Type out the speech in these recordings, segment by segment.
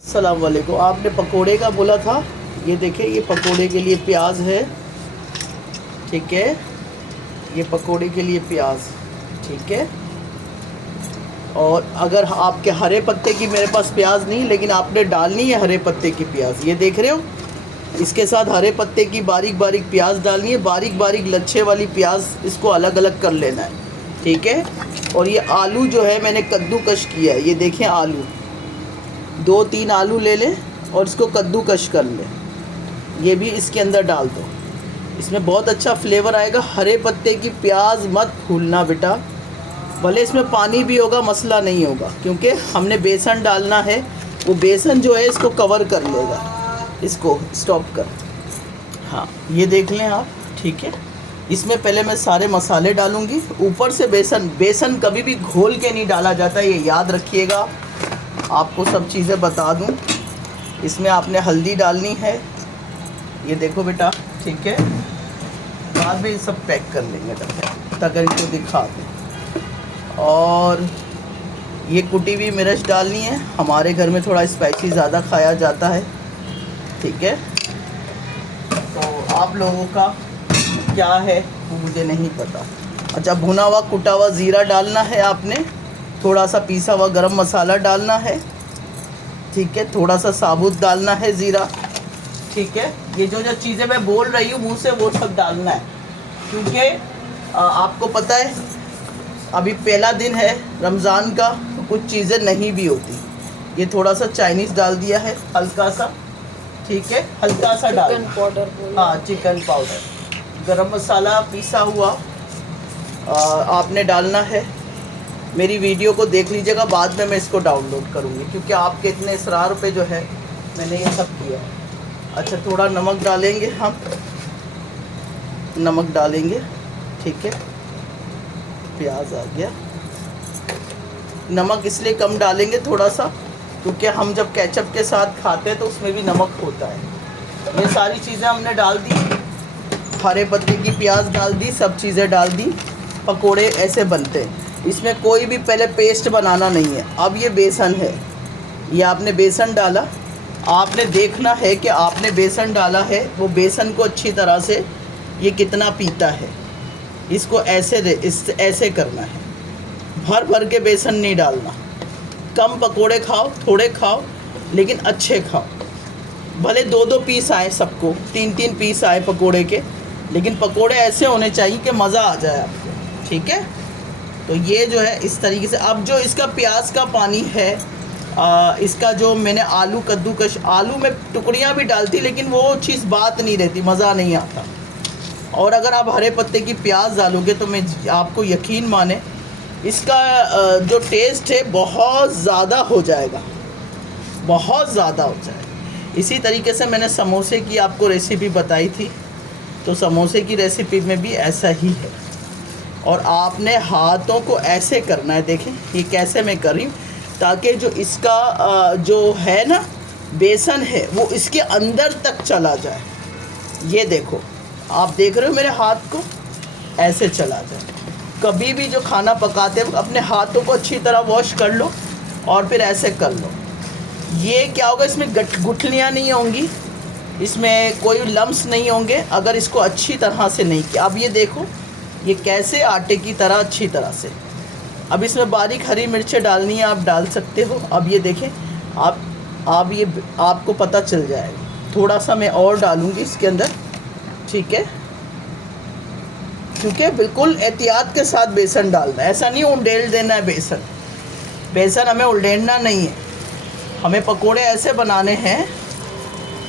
अस्सलाम वालेकुम। आपने पकोड़े का बोला था, ये देखिए ये पकोड़े के लिए प्याज है, ठीक है। ये पकोड़े के लिए प्याज, ठीक है। और अगर आपके हरे पत्ते की मेरे पास प्याज नहीं, लेकिन आपने डालनी है हरे पत्ते की प्याज, ये देख रहे हो। इसके साथ हरे पत्ते की बारीक बारीक प्याज डालनी है, बारीक बारीक लच्छे वाली प्याज, इसको अलग अलग कर लेना है, ठीक है। और ये आलू जो है मैंने कद्दूकश किया है, ये देखें आलू, 2-3 आलू ले लें और इसको कद्दूकश कर लें। ये भी इसके अंदर डाल दो, इसमें बहुत अच्छा फ्लेवर आएगा। हरे पत्ते की प्याज मत भूलना बेटा, भले इसमें पानी भी होगा मसला नहीं होगा, क्योंकि हमने बेसन डालना है। वो बेसन जो है इसको कवर कर लेगा, इसको स्टॉप कर। हाँ ये देख लें आप, ठीक है। इसमें पहले मैं सारे मसाले डालूँगी, ऊपर से बेसन कभी भी घोल के नहीं डाला जाता, ये याद रखिएगा। आपको सब चीज़ें बता दूं। इसमें आपने हल्दी डालनी है, ये देखो बेटा, ठीक है। बाद में ये सब पैक कर लेंगे तक इनको दिखा दूँ। और ये कुटी हुई मिर्च डालनी है, हमारे घर में थोड़ा स्पाइसी ज़्यादा खाया जाता है, ठीक है। तो आप लोगों का क्या है वो मुझे नहीं पता। अच्छा, भुना हुआ कुटा हुआ ज़ीरा डालना है आपने, थोड़ा सा पीसा हुआ गरम मसाला डालना है, ठीक है। थोड़ा सा साबुत डालना है ज़ीरा, ठीक है। ये जो चीज़ें मैं बोल रही हूँ मुँह से वो सब डालना है, क्योंकि आपको पता है अभी पहला दिन है रमज़ान का, तो कुछ चीज़ें नहीं भी होती। ये थोड़ा सा चाइनीज़ डाल दिया है, हल्का सा, ठीक है, हल्का सा डाल, चिकन पाउडर, हाँ चिकन पाउडर, गरम मसाला पीसा हुआ आपने डालना है। मेरी वीडियो को देख लीजिएगा, बाद में मैं इसको डाउनलोड करूँगी, क्योंकि आपके इतने इसरार पे जो है मैंने ये सब किया है। अच्छा, थोड़ा नमक डालेंगे हम, नमक डालेंगे, ठीक है। प्याज आ गया, नमक इसलिए कम डालेंगे थोड़ा सा, क्योंकि हम जब केचप के साथ खाते हैं तो उसमें भी नमक होता है। ये सारी चीज़ें हमने डाल दी, हरे पत्ते की प्याज डाल दी, सब चीज़ें डाल दी। पकोड़े ऐसे बनते हैं, इसमें कोई भी पहले पेस्ट बनाना नहीं है। अब ये बेसन है, ये आपने बेसन डाला, आपने देखना है कि आपने बेसन डाला है, वो बेसन को अच्छी तरह से ये कितना पीता है, इसको ऐसे करना है। भर भर के बेसन नहीं डालना। कम पकोड़े खाओ, थोड़े खाओ, लेकिन अच्छे खाओ। भले 2-2 पीस आए सबको, 3-3 पीस आए पकोड़े के, लेकिन पकोड़े ऐसे होने चाहिए कि मज़ा आ जाए आपको, ठीक है। तो ये जो है इस तरीके से। अब जो इसका प्याज का पानी है, इसका जो मैंने आलू कद्दूकश, आलू में टुकड़ियाँ भी डालती, लेकिन वो चीज़ बात नहीं रहती, मज़ा नहीं आता। और अगर आप हरे पत्ते की प्याज डालोगे तो मैं आपको यकीन माने इसका जो टेस्ट है बहुत ज़्यादा हो जाएगा, बहुत ज़्यादा हो जाएगा। इसी तरीके से मैंने समोसे की आपको रेसिपी बताई थी, तो समोसे की रेसिपी में भी ऐसा ही है। और आपने हाथों को ऐसे करना है, देखें ये कैसे मैं कर रही हूँ, ताकि जो इसका जो है ना बेसन है वो इसके अंदर तक चला जाए। ये देखो, आप देख रहे हो मेरे हाथ को, ऐसे चला जाए। कभी भी जो खाना पकाते हो अपने हाथों को अच्छी तरह वॉश कर लो और फिर ऐसे कर लो। ये क्या होगा, इसमें गुठलियाँ नहीं होंगी, इसमें कोई लम्स नहीं होंगे, अगर इसको अच्छी तरह से नहीं किया। अब ये देखो ये कैसे आटे की तरह अच्छी तरह से। अब इसमें बारीक हरी मिर्चें डालनी है, आप डाल सकते हो। अब ये देखें आप ये आपको पता चल जाएगा। थोड़ा सा मैं और डालूँगी इसके अंदर, ठीक है, क्योंकि बिल्कुल एहतियात के साथ बेसन डालना है, ऐसा नहीं उंडेल देना है बेसन हमें उल्डेलना नहीं है। हमें पकोड़े ऐसे बनाने हैं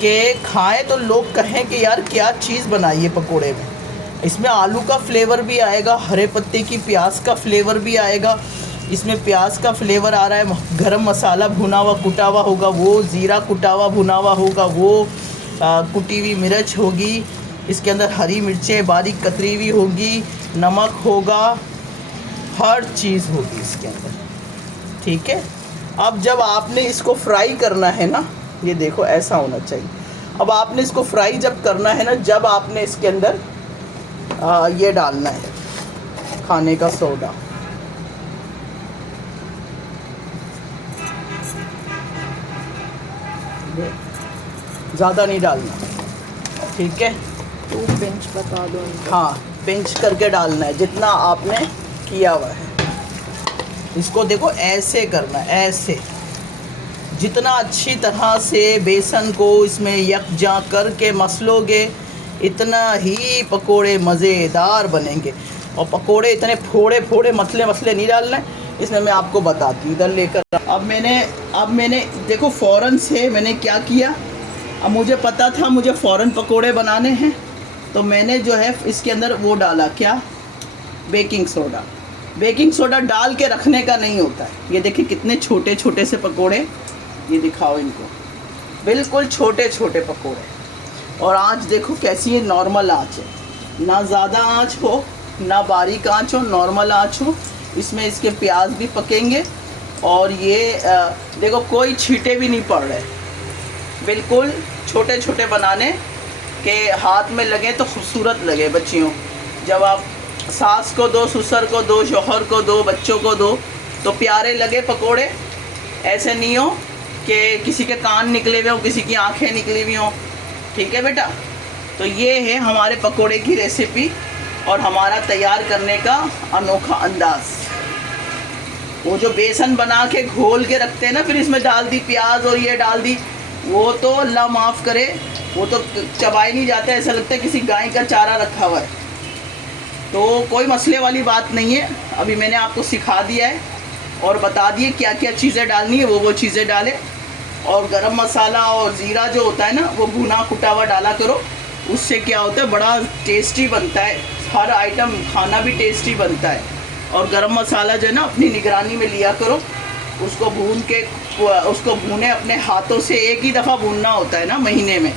कि खाएं तो लोग कहें कि यार क्या चीज़ बनाई है पकोड़े में। इसमें आलू का फ्लेवर भी आएगा, हरे पत्ते की प्याज का फ्लेवर भी आएगा, इसमें प्याज का फ्लेवर आ रहा है, गरम मसाला भुना हुआ कुटा हुआ होगा, वो ज़ीरा कुटा हुआ भुना हुआ होगा, वो कुटी हुई मिर्च होगी, इसके अंदर हरी मिर्चें बारीक कतरी हुई होगी, नमक होगा, हर चीज़ होगी इसके अंदर, ठीक है। अब जब आपने इसको फ्राई करना है ना, ये देखो ऐसा होना चाहिए। अब आपने इसको फ्राई जब करना है ना, जब आपने इसके अंदर ये डालना है खाने का सोडा, ज़्यादा नहीं डालना, ठीक है। 2 पिंच बता दो इनको। हाँ, पिंच करके डालना है जितना आपने किया हुआ है। इसको देखो ऐसे करना, ऐसे जितना अच्छी तरह से बेसन को इसमें यकजा करके मसलोगे इतना ही पकोड़े मज़ेदार बनेंगे। और पकोड़े इतने फोड़े फोड़े मसले मसले नहीं डालने, इसमें मैं आपको बताती हूँ। इधर लेकर अब मैंने देखो फ़ौरन से मैंने क्या किया। अब मुझे पता था मुझे फ़ौरन पकोड़े बनाने हैं, तो मैंने जो है इसके अंदर वो डाला, क्या, बेकिंग सोडा। बेकिंग सोडा डाल के रखने का नहीं होता है। ये देखिए कितने छोटे छोटे से पकोड़े, ये दिखाओ इनको, बिल्कुल छोटे छोटे पकोड़े। और आँच देखो कैसी है, नॉर्मल आँच है, ना ज़्यादा आँच हो ना बारीक आँच हो, नॉर्मल आँच हो। इसमें इसके प्याज भी पकेंगे और ये देखो कोई छींटे भी नहीं पड़ रहे, बिल्कुल छोटे छोटे बनाने के हाथ में लगे तो खूबसूरत लगे बच्चियों। जब आप सास को दो, ससुर को दो, शौहर को दो, बच्चों को दो तो प्यारे लगे पकोड़े। ऐसे नहीं हो कि किसी के कान निकले हुए हों, किसी की आंखें निकली हुई हों, ठीक है बेटा। तो ये है हमारे पकोड़े की रेसिपी और हमारा तैयार करने का अनोखा अंदाज़। वो जो बेसन बना के घोल के रखते हैं ना, फिर इसमें डाल दी प्याज और ये डाल दी, वो तो अल्लाह माफ़ करे, वो तो चबाई नहीं जाता, ऐसा लगता है किसी गाय का चारा रखा हुआ है। तो कोई मसले वाली बात नहीं है। अभी मैंने आपको सिखा दिया है और बता दिए क्या क्या चीज़ें डालनी है, वो चीज़ें डालें। और गरम मसाला और ज़ीरा जो होता है ना, वो भुना कुटा हुआ डाला करो। उससे क्या होता है, बड़ा टेस्टी बनता है, हर आइटम खाना भी टेस्टी बनता है। और गरम मसाला जो है ना अपनी निगरानी में लिया करो, उसको भून के, उसको भूने अपने हाथों से, एक ही दफ़ा भूनना होता है ना महीने में।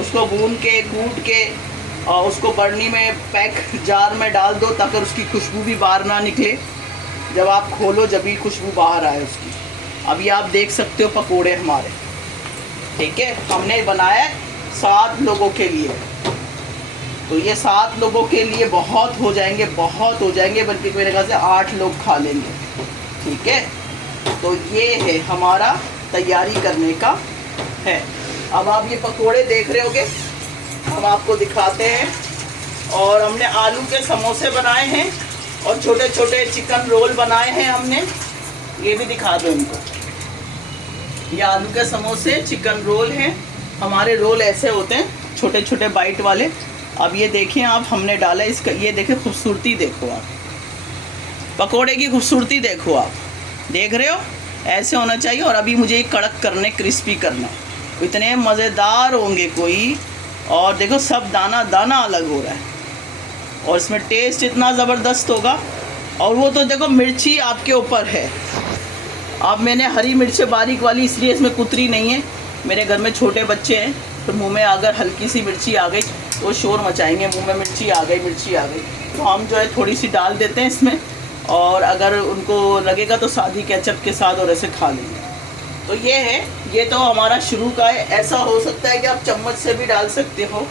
उसको भून के कूट के और उसको बर्नी में पैक जार में डाल दो ताकि उसकी खुशबू भी बाहर ना निकले। जब आप खोलो जब भी खुशबू बाहर आए उसकी। अभी आप देख सकते हो पकोड़े हमारे, ठीक है। हमने बनाया है 7 लोगों के लिए, तो ये 7 लोगों के लिए बहुत हो जाएंगे, बहुत हो जाएंगे, बल्कि मेरे ख्याल से 8 लोग खा लेंगे, ठीक है। तो ये है हमारा तैयारी करने का है। अब आप ये पकोड़े देख रहे होगे, हम आपको दिखाते हैं। और हमने आलू के समोसे बनाए हैं और छोटे छोटे चिकन रोल बनाए हैं हमने, ये भी दिखा दो इनको। ये आलू के समोसे, चिकन रोल हैं हमारे। रोल ऐसे होते हैं छोटे छोटे बाइट वाले। अब ये देखें आप, हमने डाला इसका, ये देखें खूबसूरती देखो आप, पकोड़े की खूबसूरती देखो आप, देख रहे हो, ऐसे होना चाहिए। और अभी मुझे कड़क करने, क्रिस्पी करना, इतने मज़ेदार होंगे कोई। और देखो सब दाना दाना अलग हो रहा है और इसमें टेस्ट इतना ज़बरदस्त होगा। और वो तो देखो मिर्ची आपके ऊपर है। अब मैंने हरी मिर्च बारीक वाली, इसलिए इसमें कुतरी नहीं है। मेरे घर में छोटे बच्चे हैं, तो मुंह में अगर हल्की सी मिर्ची आ गई तो शोर मचाएंगे, मुंह में मिर्ची आ गई, मिर्ची आ गई। तो हम जो है थोड़ी सी डाल देते हैं इसमें, और अगर उनको लगेगा तो सादी केचप के साथ और ऐसे खा लेंगे। तो ये है, ये तो हमारा शुरू का है। ऐसा हो सकता है कि आप चम्मच से भी डाल सकते हो,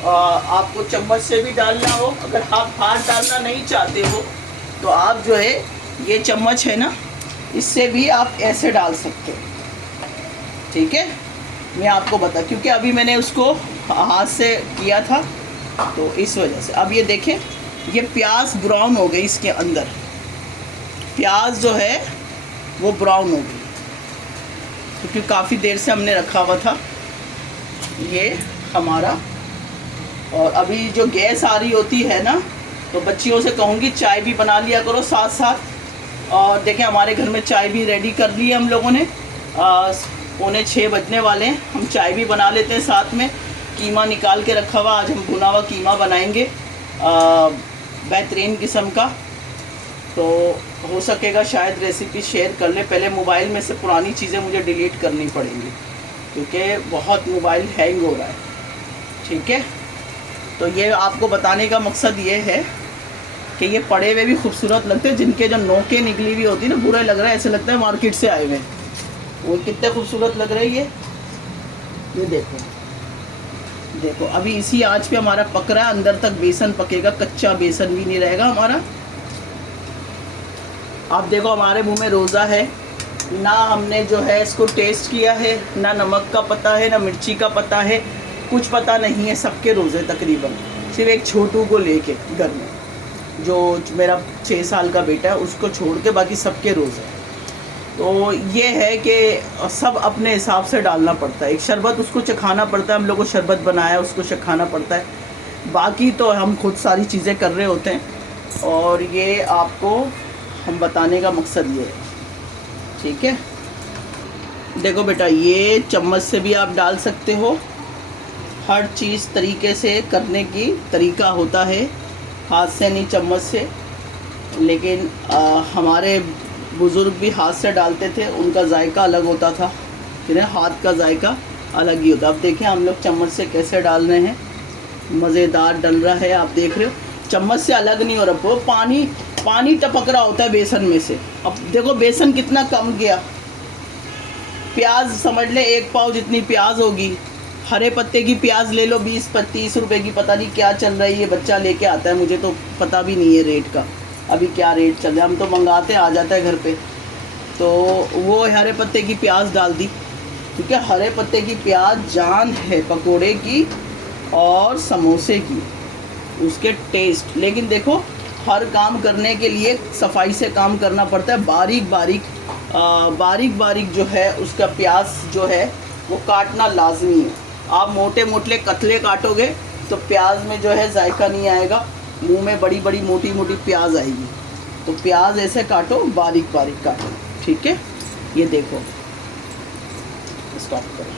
आपको चम्मच से भी डालना हो। अगर आप हाथ डालना नहीं चाहते हो तो आप जो है ये चम्मच है ना, इससे भी आप ऐसे डाल सकते हो, ठीक है। मैं आपको बता, क्योंकि अभी मैंने उसको हाथ से किया था तो इस वजह से। अब ये देखें, ये प्याज ब्राउन हो गई, इसके अंदर प्याज जो है वो ब्राउन हो गई, क्योंकि काफ़ी देर से हमने रखा हुआ था ये हमारा। और अभी जो गैस आ रही होती है ना, तो बच्चियों से कहूँगी चाय भी बना लिया करो साथ साथ। और देखें हमारे घर में चाय भी रेडी कर ली है हम लोगों ने, 5:45 बजने वाले हैं। हम चाय भी बना लेते हैं साथ में। कीमा निकाल के रखा हुआ, आज हम भुना हुआ कीमा बनाएंगे बेहतरीन किस्म का। तो हो सकेगा शायद रेसिपी शेयर कर ले। पहले मोबाइल में से पुरानी चीज़ें मुझे डिलीट करनी पड़ेंगी, क्योंकि बहुत मोबाइल हैंग हो रहा है, ठीक है। तो ये आपको बताने का मकसद ये है कि ये पड़े हुए भी खूबसूरत लगते हैं। जिनके जो नोकें निकली हुई होती है ना, बुरा लग रहा है, ऐसे लगता है मार्केट से आए हुए। वो कितने खूबसूरत लग रहे हैं ये देखो, देखो अभी इसी आंच पे हमारा पक रहा है, अंदर तक बेसन पकेगा, कच्चा बेसन भी नहीं रहेगा हमारा। आप देखो हमारे मुंह में रोज़ा है ना हमने जो है इसको टेस्ट किया है, ना नमक का पता है, ना मिर्ची का पता है, कुछ पता नहीं है। सबके रोज़े तकरीबन, सिर्फ एक छोटू को लेके घर में, जो मेरा 6 साल का बेटा है उसको छोड़ के बाकी सबके रोज़े। तो ये है कि सब अपने हिसाब से डालना पड़ता है। एक शरबत उसको चखाना पड़ता है, हम लोग को शरबत बनाया उसको चखाना पड़ता है। बाकी तो हम खुद सारी चीज़ें कर रहे होते हैं और ये आपको हम बताने का मकसद ये है, ठीक है। देखो बेटा, ये चम्मच से भी आप डाल सकते हो। हर चीज़ तरीके से करने की तरीका होता है, हाथ से नहीं चम्मच से। लेकिन हमारे बुज़ुर्ग भी हाथ से डालते थे, उनका जायका अलग होता था, फिर हाथ का जायका अलग ही होता। अब देखें हम लोग चम्मच से कैसे डाल रहे हैं, मज़ेदार डल रहा है, आप देख रहे हो। चम्मच से अलग नहीं हो रहा, वो पानी टपक रहा होता है बेसन में से। अब देखो बेसन कितना कम गया। प्याज समझ ले 1 पाव जितनी प्याज होगी। हरे पत्ते की प्याज ले लो 20-25 रुपए की, पता नहीं क्या चल रहा है। ये बच्चा लेके आता है, मुझे तो पता भी नहीं है रेट का अभी क्या रेट चल रहा है। हम तो मंगाते आ जाता है घर पे। तो वो हरे पत्ते की प्याज डाल दी, क्योंकि हरे पत्ते की प्याज जान है पकोड़े की और समोसे की, उसके टेस्ट। लेकिन देखो हर काम करने के लिए सफाई से काम करना पड़ता है। बारीक बारीक जो है उसका प्याज जो है वो काटना लाजमी है। आप मोटे मोटे कतले काटोगे तो प्याज में जो है जायका नहीं आएगा, मुंह में बड़ी बड़ी मोटी मोटी प्याज आएगी। तो प्याज ऐसे काटो, बारीक बारीक काटो, ठीक है। ये देखो, स्टॉप करो।